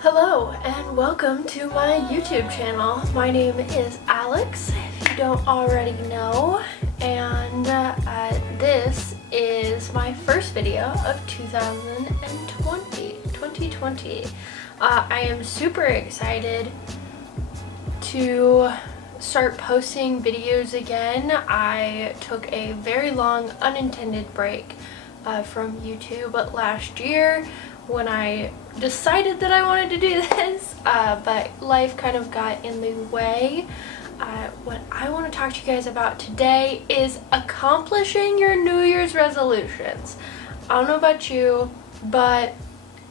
Hello and welcome to my YouTube channel. My name is Alex, if you don't already know, and this is my first video of 2020. I am super excited to start posting videos again. I took a very long unintended break from YouTube last year when I decided that I wanted to do this, but life kind of got in the way. What I want to talk to you guys about today is accomplishing your New Year's resolutions. I don't know about you, but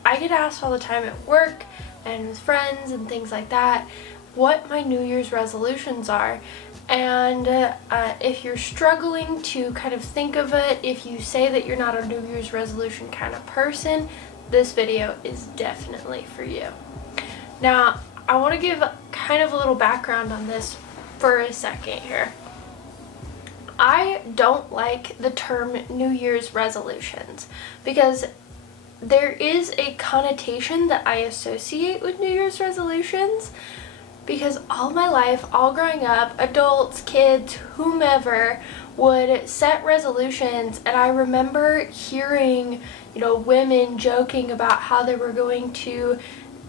I get asked all the time at work and with friends and things like that what my New Year's resolutions are. And if you're struggling to kind of think of it, if you say that you're not a New Year's resolution kind of person, this video is definitely for you. Now, I want to give kind of a little background on this for a second here. I don't like the term New Year's resolutions because there is a connotation that I associate with New Year's resolutions, because all my life, all growing up, adults, kids, whomever would set resolutions, and I remember hearing, women joking about how they were going to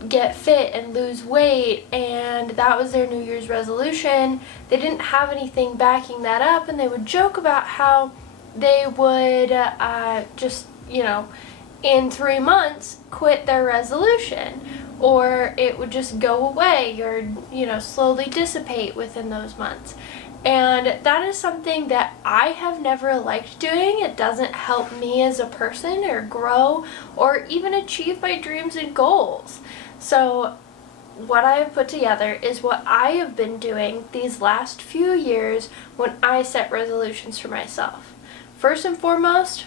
get fit and lose weight, and that was their New Year's resolution. They didn't have anything backing that up, and they would joke about how they would in 3 months quit their resolution, or it would just go away or slowly dissipate within those months. And that is something that I have never liked doing. It doesn't help me as a person or grow or even achieve my dreams and goals. So what I have put together is what I have been doing these last few years when I set resolutions for myself. First and foremost,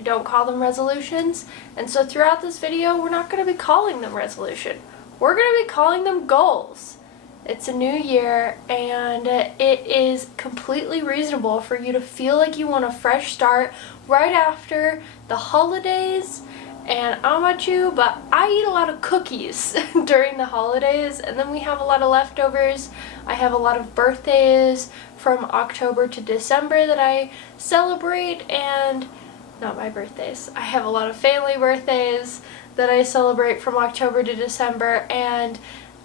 I don't call them resolutions, and so throughout this video we're not going to be calling them resolution. We're going to be calling them goals. It's a new year, and it is completely reasonable for you to feel like you want a fresh start right after the holidays. And I don't know about you, but I eat a lot of cookies during the holidays, and then we have a lot of leftovers. I have a lot of birthdays from October to December that I celebrate, and not my birthdays. I have a lot of family birthdays that I celebrate from October to December, and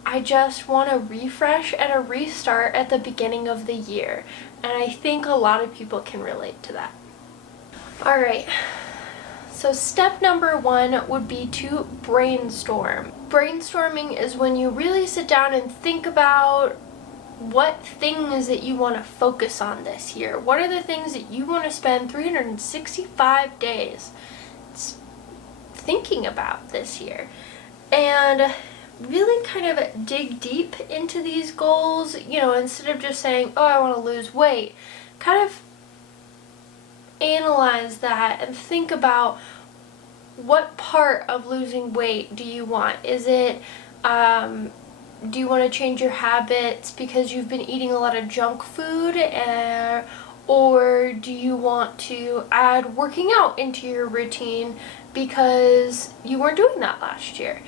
I just want a refresh and a restart at the beginning of the year. And I think a lot of people can relate to that. Alright, so step number 1 would be to brainstorm. Brainstorming is when you really sit down and think about what things that you want to focus on this year. What are the things that you want to spend 365 days thinking about this year? And really kind of dig deep into these goals, instead of just saying, oh, I want to lose weight. Kind of analyze that and think about what part of losing weight do you want. Is it do you want to change your habits because you've been eating a lot of junk food, or do you want to add working out into your routine because you weren't doing that last year?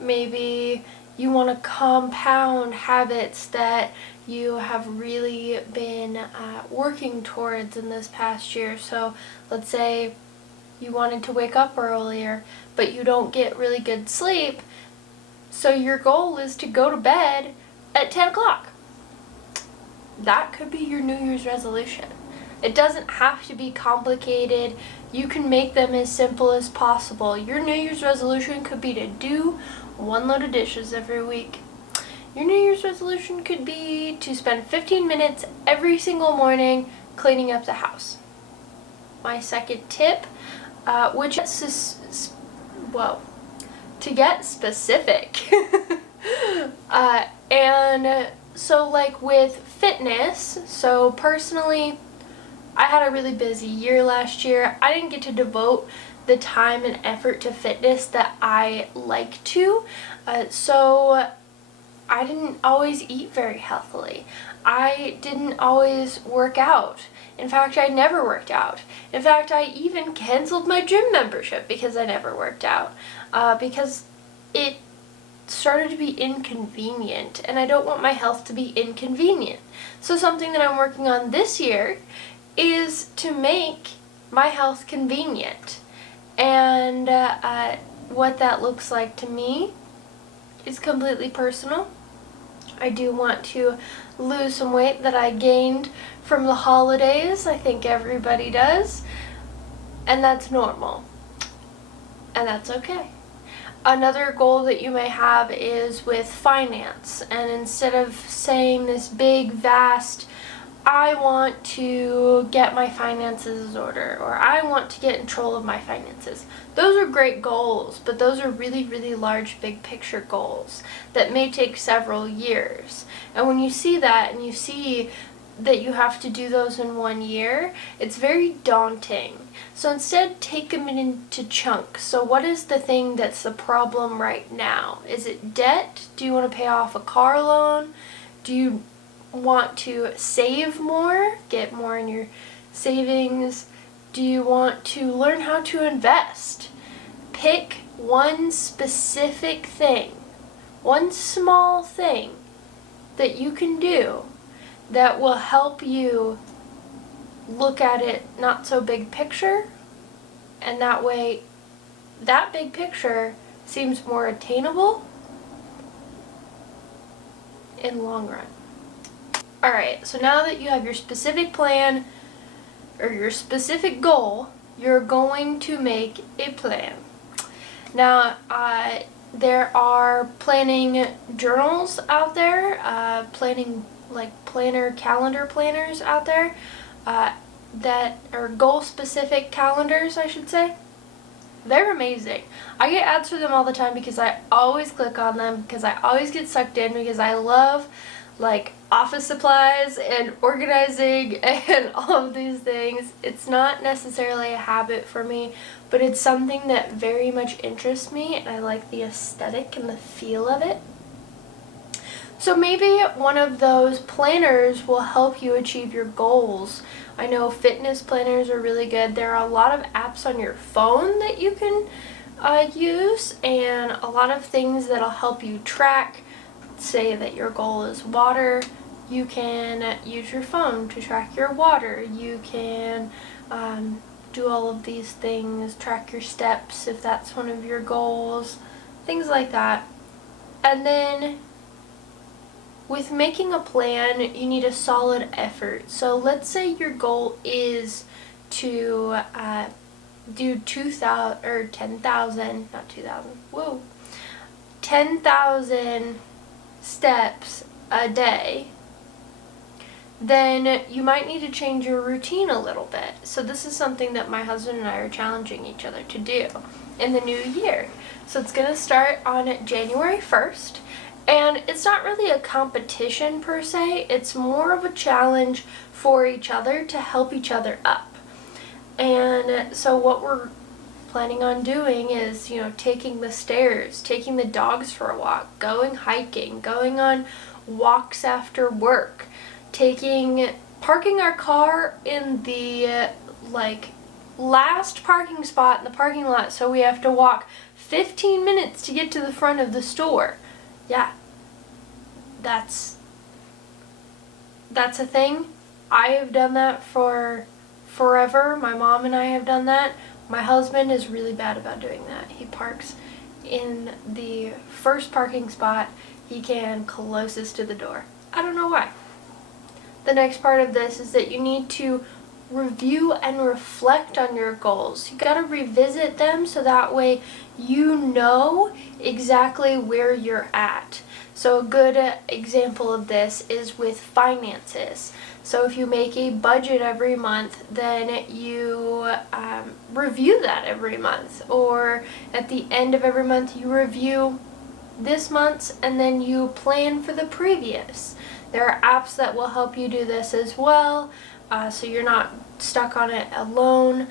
Maybe you want to compound habits that you have really been working towards in this past year. So let's say you wanted to wake up earlier, but you don't get really good sleep. So your goal is to go to bed at 10 o'clock. That could be your New Year's resolution. It doesn't have to be complicated. You can make them as simple as possible. Your New Year's resolution could be to do 1 load of dishes every week. Your New Year's resolution could be to spend 15 minutes every single morning cleaning up the house. My second tip, which is, to get specific. And so like with fitness, so personally, I had a really busy year last year. I didn't get to devote the time and effort to fitness that I like to. So I didn't always eat very healthily. I didn't always work out. In fact, I never worked out. In fact, I even canceled my gym membership because I never worked out. Because it started to be inconvenient, and I don't want my health to be inconvenient. So something that I'm working on this year is to make my health convenient. And what that looks like to me is completely personal. I do want to lose some weight that I gained from the holidays. I think everybody does. And that's normal. And that's okay. Another goal that you may have is with finance. And instead of saying this big, vast, I want to get my finances in order, or I want to get in control of my finances. Those are great goals, but those are really, really large, big picture goals that may take several years. And when you see that and you see that you have to do those in 1 year, it's very daunting. So instead, take them into chunks. So what is the thing that's the problem right now? Is it debt? Do you want to pay off a car loan? Do you want to save more, get more in your savings? Do you want to learn how to invest? Pick one specific thing, one small thing that you can do that will help you look at it not so big picture, and that way that big picture seems more attainable in the long run. Alright, so now that you have your specific plan or your specific goal, you're going to make a plan. Now, there are planning journals out there, planner calendar planners out there that are goal-specific calendars, I should say. They're amazing. I get ads for them all the time because I always click on them, because I always get sucked in, because I love office supplies and organizing and all of these things. It's not necessarily a habit for me, but it's something that very much interests me, and I like the aesthetic and the feel of it. So maybe one of those planners will help you achieve your goals. I know fitness planners are really good. There are a lot of apps on your phone that you can use, and a lot of things that'll help you track. Say that your goal is water, you can use your phone to track your water. You can do all of these things, track your steps if that's one of your goals, things like that. And then with making a plan, you need a solid effort. So let's say your goal is to do 2,000 or 10,000, not 2,000, whoa, 10,000 steps a day. Then you might need to change your routine a little bit. So this is something that my husband and I are challenging each other to do in the new year. So it's going to start on January 1st. And it's not really a competition per se, it's more of a challenge for each other to help each other up. And so what we're planning on doing is, taking the stairs, taking the dogs for a walk, going hiking, going on walks after work, parking our car in the last parking spot in the parking lot, so we have to walk 15 minutes to get to the front of the store. Yeah, that's a thing. I have done that for forever. My mom and I have done that. My husband is really bad about doing that. He parks in the first parking spot he can closest to the door. I don't know why. The next part of this is that you need to review and reflect on your goals. You gotta revisit them so that way you know exactly where you're at. So a good example of this is with finances. So if you make a budget every month, then you review that every month. Or at the end of every month, you review this month's and then you plan for the previous. There are apps that will help you do this as well, so you're not stuck on it alone.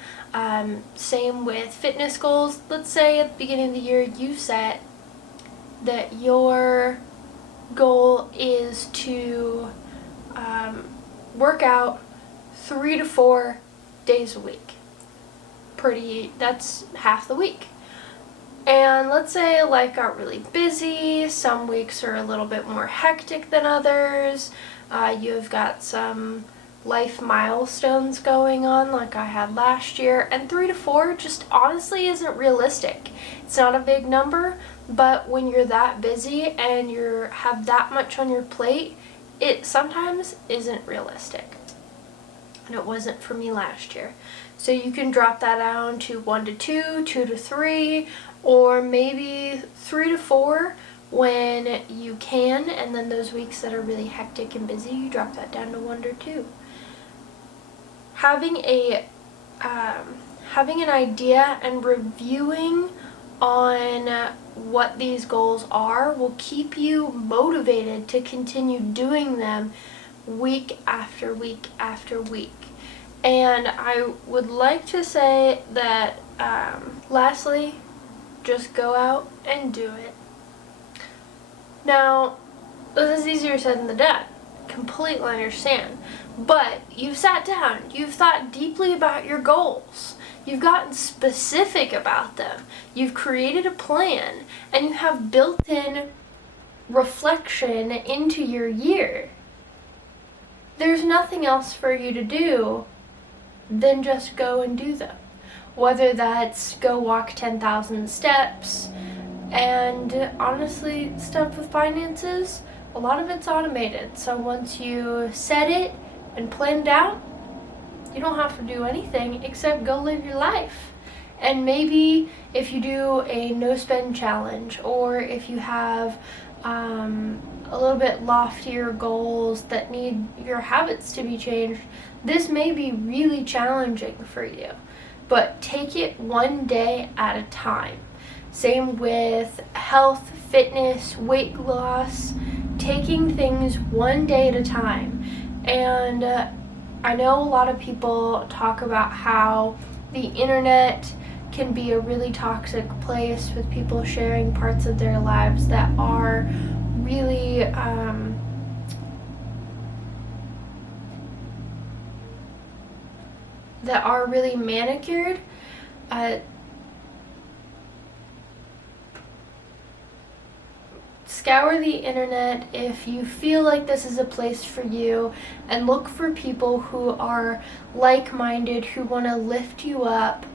Same with fitness goals. Let's say at the beginning of the year you set that your goal is to work out 3 to 4 days a week. That's half the week. And let's say life got really busy, some weeks are a little bit more hectic than others, you've got some life milestones going on like I had last year, and 3 to 4 just honestly isn't realistic. It's not a big number, but when you're that busy and you have that much on your plate, it sometimes isn't realistic. And it wasn't for me last year. So you can drop that down to 1 to 2, 2 to 3, or maybe 3 to 4 when you can, and then those weeks that are really hectic and busy, you drop that down to 1 to 2. Having an idea and reviewing on what these goals are will keep you motivated to continue doing them week after week after week. And I would like to say that lastly, just go out and do it. Now, this is easier said than done. Completely understand. But you've sat down, you've thought deeply about your goals, you've gotten specific about them, you've created a plan, and you have built-in reflection into your year. There's nothing else for you to do than just go and do them. Whether that's go walk 10,000 steps, and honestly, stuff with finances, a lot of it's automated. So once you set it and plan it out, you don't have to do anything except go live your life. And maybe if you do a no spend challenge, or if you have a little bit loftier goals that need your habits to be changed, this may be really challenging for you. But take it one day at a time. Same with health, fitness, weight loss, taking things one day at a time. And I know a lot of people talk about how the internet can be a really toxic place with people sharing parts of their lives that are really manicured. Scour the internet if you feel like this is a place for you, and look for people who are like-minded, who want to lift you up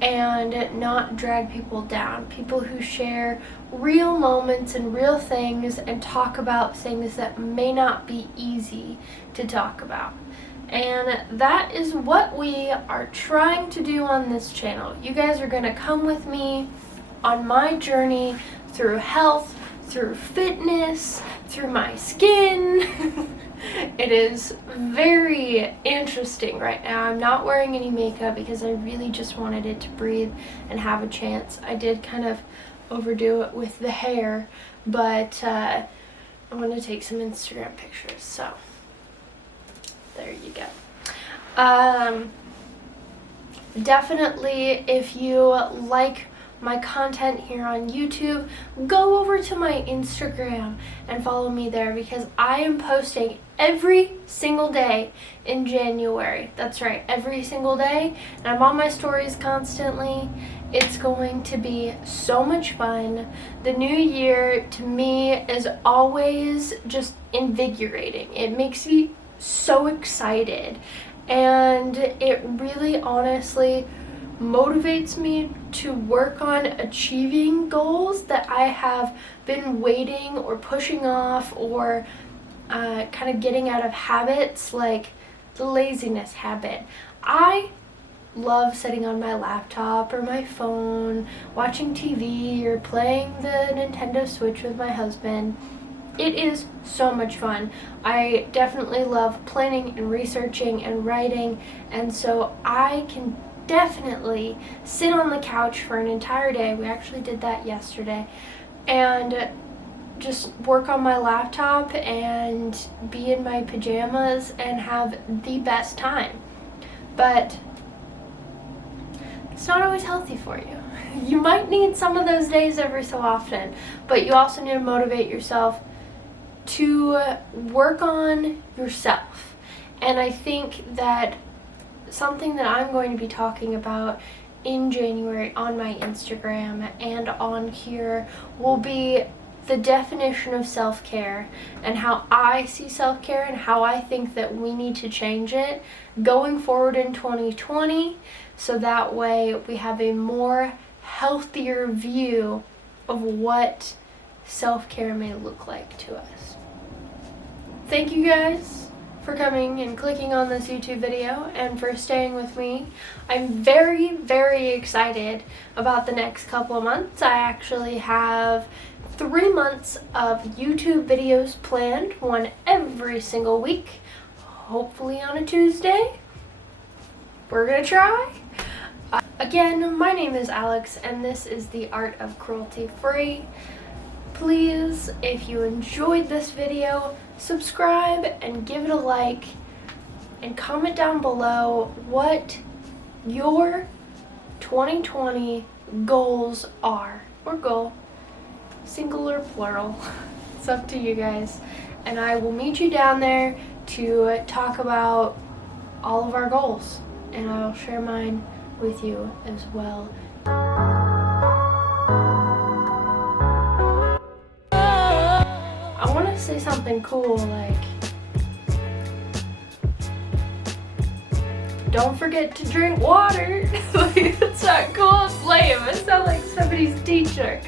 and not drag people down. People who share real moments and real things and talk about things that may not be easy to talk about. And that is what we are trying to do on this channel. You guys are going to come with me on my journey through health, through fitness, through my skin. It is very interesting right now. I'm not wearing any makeup because I really just wanted it to breathe and have a chance. I did kind of overdo it with the hair, but I want to take some Instagram pictures, so there you go. Definitely, if you like my content here on YouTube, go over to my Instagram and follow me there, because I am posting every single day in January. That's right, every single day, and I'm on my stories constantly. It's going to be so much fun. The new year to me is always just invigorating. It makes me so excited, and it really honestly motivates me to work on achieving goals that I have been waiting or pushing off, or kind of getting out of habits like the laziness habit. I love sitting on my laptop or my phone, watching TV or playing the Nintendo Switch with my husband. It is so much fun. I definitely love planning and researching and writing, and so I can definitely sit on the couch for an entire day. We actually did that yesterday, and just work on my laptop and be in my pajamas and have the best time. But it's not always healthy for you. You might need some of those days every so often, but you also need to motivate yourself to work on yourself. And I think that something that I'm going to be talking about in January on my Instagram and on here will be the definition of self-care and how I see self-care and how I think that we need to change it going forward in 2020, so that way we have a more healthier view of what self-care may look like to us. Thank you guys for coming and clicking on this YouTube video and for staying with me. I'm very, very excited about the next couple of months. I actually have 3 months of YouTube videos planned, one every single week, hopefully on a Tuesday. We're gonna try. Again, my name is Alex and this is The Art of Cruelty Free. Please, if you enjoyed this video, subscribe and give it a like and comment down below what your 2020 goals are, or goal, singular, plural. It's up to you guys, and I will meet you down there to talk about all of our goals, and I will share mine with you as well. I want to say something cool like, don't forget to drink water. Like, it's not cool, it's lame. It sounds like somebody's teacher.